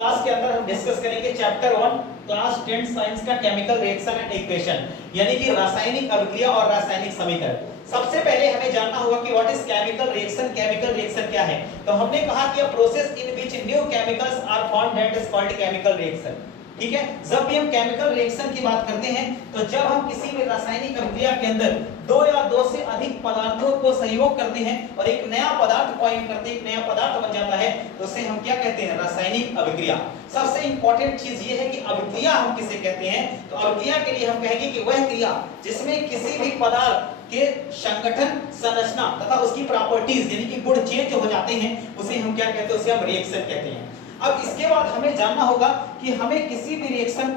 Class के अंदर हम डिस्कस करेंगे चैप्टर 1 क्लास 10 साइंस का केमिकल रिएक्शन एंड इक्वेशन, यानी कि रासायनिक अभिक्रिया और रासायनिक समीकरण। सबसे पहले हमें जानना होगा कि what is chemical reaction. Chemical reaction क्या है? तो हमने कहा कि a process in which new chemicals are formed that is called chemical reaction. ठीक है, जब भी हम केमिकल रिएक्शन की बात करते हैं तो जब हम किसी भी रासायनिक अभिक्रिया के अंदर दो या दो से अधिक पदार्थों को संयोग करते हैं और एक नया पदार्थ फॉर्म करते हैं, एक नया पदार्थ बन जाता है, तो उसे हम क्या कहते हैं? रासायनिक अभिक्रिया। सबसे इंपॉर्टेंट चीज ये है कि अभिक्रिया हम किसे कहते हैं? तो अभिक्रिया के लिए हम कहेंगे कि वह क्रिया जिसमें किसी भी पदार्थ के संगठन, संरचना तथा उसकी प्रॉपर्टीज यानी कि गुण चेंज हो जाते हैं, उसे हम क्या कहते हैं? उसे हम रिएक्शन कहते हैं। अब इसके बाद हमें जानना होगा कि हमें किसी भी रिएक्शन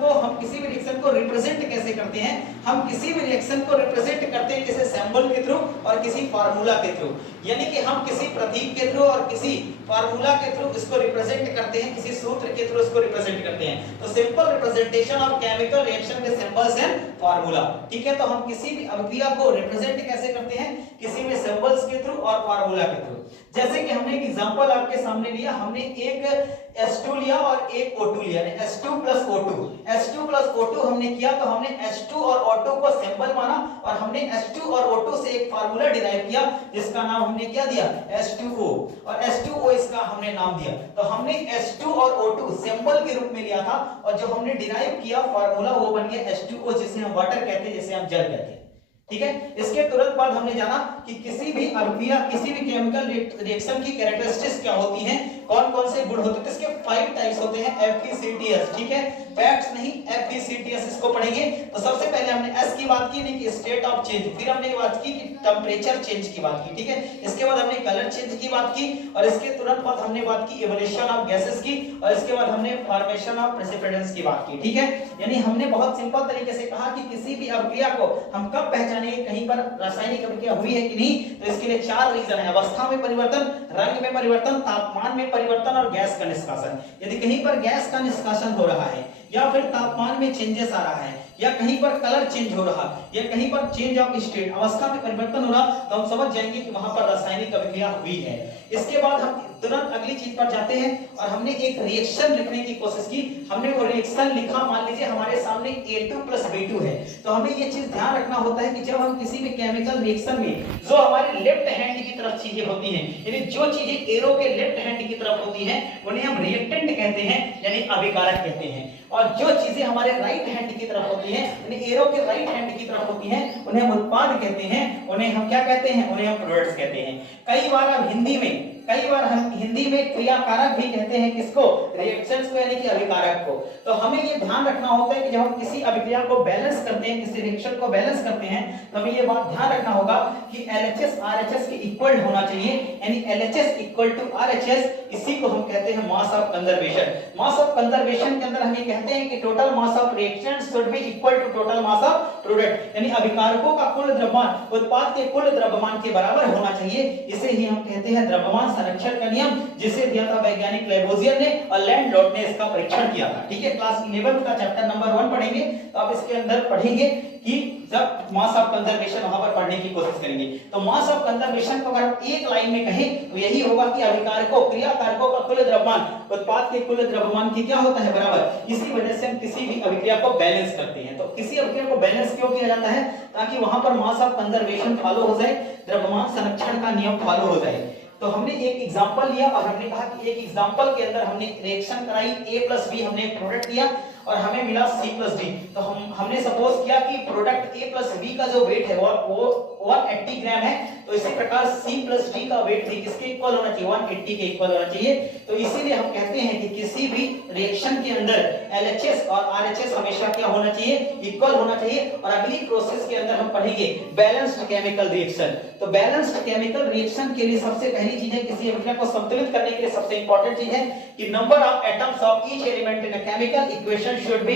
को रिप्रेजेंट कैसे करते हैं। हम किसी भी रिएक्शन को रिप्रेजेंट करते हैं किसी सिंबल के थ्रू और किसी फार्मूला के थ्रू, यानी कि हम किसी प्रतीक के थ्रू और किसी फार्मूला के थ्रू इसको रिप्रेजेंट करते हैं, किसी सूत्र के थ्रू इसको रिप्रेजेंट करते हैं। तो simple representation of chemical reaction के सिंबल्स एंड फार्मूला। ठीक है, तो हम किसी भी अभिक्रिया को रिप्रेजेंट कैसे करते हैं? किसी भी सिंबल्स के थ्रू और फार्मूला के थ्रू। जैसे कि हमने एक एग्जांपल आपके सामने लिया, हमने एक H2 लिया और एक O2 लिया, H2 plus O2। H2 plus O2 हमने किया तो हमने H2 और O2 को सिंबल माना और हमने H2 और O2 से एक फार्मूला डिराइव किया जिसका नाम हमने क्या दिया? H2O। और H2O इसका हमने नाम दिया। तो हमने H2 और O2 सिंबल के रूप में लिया था और जो हमने डिराइव किया फार्मूला वो बन गया H2O, जिसे हम वाटर कहते हैं, जिसे हम जल कहते हैं। ठीक है, इसके तुरंत बाद हमने जाना कि किसी भी अभिक्रिया, किसी भी केमिकल रिएक्शन की कैरेक्टरिस्टिक्स क्या होती हैं, कौन-कौन से गुण होते हैं। तो इसके 5 टाइप्स होते हैं, FECTS। ठीक है, फैक्ट्स नहीं, FECTS इसको पढ़ेंगे। तो सबसे पहले हमने S की बात की, यानी कि स्टेट ऑफ चेंज, फिर हमने बात की कि टेंपरेचर चेंज की बात की। ठीक है, इसके बाद हमने कलर चेंज की बात की और इसके तुरंत बाद हमने बात की इवोल्यूशन ऑफ गैसेस की और इसके बाद हमने फॉर्मेशन ऑफ प्रेसिपिटेंट्स की बात की। ठीक है, यानी हमने बहुत सिंपल तरीके से कहा कि किसी भी अभिक्रिया को हम कब पहचानेंगे कहीं पर रासायनिक अभिक्रिया हुई है कि नहीं। तो इसके लिए 4 रीजन है: अवस्था में परिवर्तन, रंग में परिवर्तन, तापमान में परिवर्तन और गैस का निष्कासन। यदि कहीं पर गैस का निष्कासन हो रहा है या फिर तापमान में चेंजेस आ रहा है या कहीं पर कलर चेंज हो रहा या कहीं पर चेंज ऑफ स्टेट, अवस्था में परिवर्तन हो रहा, तो हम समझ जाएंगे कि वहां पर रासायनिक अभिक्रिया हुई है। इसके बाद हम तुरंत अगली चीज पर जाते हैं और हमने एक रिएक्शन लिखने की कोशिश की। हमने वो रिएक्शन लिखा, मान लीजिए हमारे सामने A2 plus B2 है। तो हमें ये चीज ध्यान रखना होता है कि जब हम किसी भी केमिकल रिएक्शन में जो हमारे लेफ्ट हैंड की तरफ चीजें होती हैं, यानी जो चीजें एरो के लेफ्ट हैंड की तरफ होती हैं, उन्हें हम रिएक्टेंट कहते हैं, यानी अभिकारक कहते हैं। और जो चीजें हमारे राइट हैंड की तरफ होती हैं, यानी एरो के राइट हैंड की तरफ होती हैं, उन्हें हम उत्पाद कहते हैं, उन्हें हम क्या कहते हैं? उन्हें हम प्रोडक्ट्स कहते हैं। कई बार हम हिंदी में क्रियाकारक भी कहते हैं, किसको? रिएक्शंस को, यानी कि अभिकारक को। तो हमें ये ध्यान रखना होता है कि जब हम किसी अभिक्रिया को बैलेंस करते हैं, किसी रिएक्शन को बैलेंस करते हैं, तो हमें ये बात ध्यान रखना होगा कि LHS RHS के इक्वल होना चाहिए, यानी LHS इक्वल टू RHS। इसी को हम कहते हैं mass of conservation. Mass of conservation के अंदर हम ये कहते हैं कि total mass of reaction should be equal to total mass of product, यानी अभिकारकों का कुल द्रव्यमान उत्पाद के कुल द्रव्यमान के बराबर होना चाहिए। इसे ही हम कहते हैं द्रव्यमान संरक्षण का नियम, जिसे दिया था वैज्ञानिक लेवोजियर ने और लैंडलोट ने इसका परीक्षण किया था। ठीक है, क्लास 11 का चैप्टर नंबर 1 पढ़ेंगे, तो आप इसके अंदर पढ़ेंगे कि जब मास ऑफ कंजर्वेशन वहां पर पढ़ने की कोशिश करेंगे। तो मास ऑफ कंजर्वेशन को अगर एक लाइन में कहें तो यही होगा कि अभिकारकों, क्रियाकारकों का कुल द्रव्यमान उत्पाद के कुल द्रव्यमान की क्या होता है? बराबर। इसी वजह से हम किसी भी अभिक्रिया को बैलेंस करते हैं। तो किसी अभिक्रिया को बैलेंस क्यों किया जाता है? ताकि वहां पर मास ऑफ कंजर्वेशन फॉलो हो जाए, द्रव्यमान संरक्षण का नियम फॉलो हो जाए। तो हमने एक एग्जांपल लिया और हमने कहा कि एक एग्जांपल के अंदर हमने रिएक्शन कराई, A plus B हमने एक प्रोडक्ट लिया और हमें मिला C plus D। तो हमने सपोज किया कि प्रोडक्ट A plus B का जो वेट है वो 180 ग्राम है। तो इसी प्रकार C plus D का वेट भी किसके इक्वल होना चाहिए? 180 के इक्वल होना चाहिए। तो इसीलिए हम कहते हैं कि किसी भी रिएक्शन के अंदर LHS और RHS हमेशा क्या होना चाहिए? इक्वल होना चाहिए। और अगली प्रोसेस के अंदर हम पढ़ेंगे बैलेंस्ड केमिकल रिएक्शन। तो बैलेंस्ड केमिकल रिएक्शन के लिए सबसे पहली चीज है, किसी अभिक्रिया को संतुलित करने के लिए सबसे इंपॉर्टेंट चीज है कि number of atoms of each element in a chemical equation should be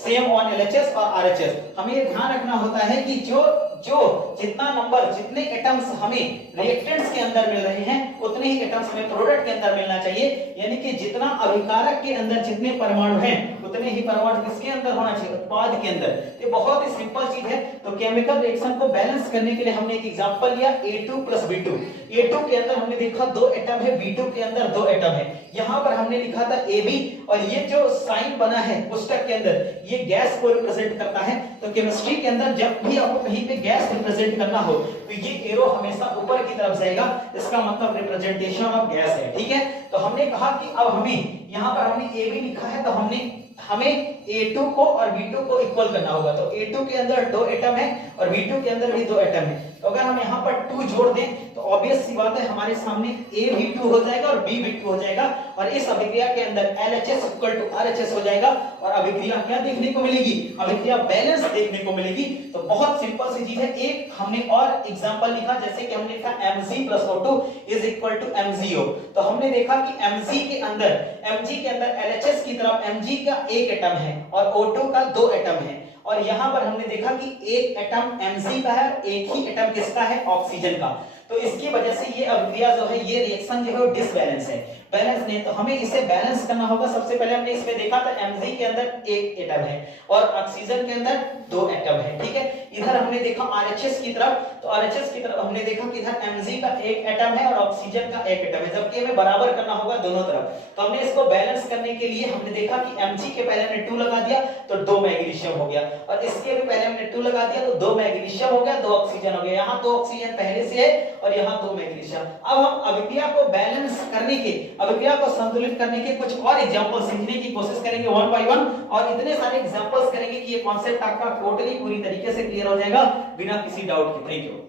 same on LHS और RHS। हमें ये ध्यान रखना होता है कि जो जितना नंबर, जितने एटम्स हमें रिएक्टेंट्स के अंदर मिल रहे हैं, उतने ही एटम्स हमें प्रोडक्ट के अंदर मिलना चाहिए। यानी कि जितना अभिकारक के अंदर जितने परमाणु हैं उतने ही परमाणु किसके अंदर होना चाहिए, उत्पाद के अंदर। ये बहुत ही सिंपल चीज है। तो केमिकल रिएक्शन को बैलेंस करने के लिए हमने एक एग्जांपल लिया A2 + B2। A2 के अंदर हमने देखा 2 एटम है, B2 के अंदर 2 एटम है। यहाँ पर हमने लिखा था AB, और ये जो साइन बना है पुस्तक के अंदर ये गैस को रिप्रेजेंट करता है। तो केमिस्ट्री के अंदर जब भी आपको कहीं पे गैस रिप्रेजेंट करना हो तो ये एरो हमेशा ऊपर की तरफ जाएगा, इसका मतलब रिप्रेजेंटेशन ऑफ गैस है, ठीक है। तो हमने कहा कि अब हमें यहाँ पर हमने AB लिखा है, तो हमें A2 को और B2 को इक्वल करना होगा। तो A2 के अंदर 2 एटम है और B2 के अंदर भी 2 एटम है। तो अगर हम यहाँ पर 2 जोड़ दें तो ऑब्वियस सी बात है हमारे सामने A भी 2 हो जाएगा और B भी 2 हो जाएगा, और इस अभिक्रिया के अंदर LHS = RHS हो जाएगा, और अभिक्रिया क्या देखने को मिलेगी, अभिक्रिया बैलेंस देखने को मिलेगी। तो बहुत सिंपल सी चीज है। एक हमने और एग्जांपल लिखा, जैसे कि हमने लिखा Mg + O2 = MgO। तो हमने देखा कि Mg के अंदर LHS की तरफ Mg का 1 एटम है और O2 का 2 एटम है, और यहां पर हमने देखा कि एक एटम Mg का है, एक ही एटम किसका है, ऑक्सीजन का। तो इसकी वजह से ये अभिक्रिया जो है, ये रिएक्शन जो है वो डिसबैलेंस है, बैलेंस नहीं। तो हमें इसे बैलेंस करना होगा। सबसे पहले हमने इसमें देखा था Mg के अंदर 1 एटम है और ऑक्सीजन के अंदर 2 एटम है, ठीक है। इधर हमने देखा RHS की तरफ, तो RHS की तरफ हमने देखा कि इधर Mg का 1 एटम है और ऑक्सीजन का 1 एटम है, जबकि हमें बराबर करना होगा दोनों तरफ। तो हमने इसको बैलेंस करने के लिए हमने देखा कि Mg के पहले हमने 2 लगा दिया तो 2 मैग्नीशियम हो गया, और इसके भी पहले हमने 2 लगा दिया तो 2 मैग्नीशियम हो गया, 2 ऑक्सीजन हो गया। यहाँ 2 ऑक्सीजन पहले से है और यहाँ 2 मैग्नीशियम। अब हम अभिक्रिया को बैलेंस करने के, अभिक्रिया को संतुलित करने के कुछ और एग्जांपल सीखने की कोशिश करेंगे 1 by 1, और इतने सारे एग्जांपल्स करेंगे कि ये कॉन्सेप्ट आपका टोटली पूरी तरीके से क्लियर हो जाएगा बिना किसी डाउट के। Thank you.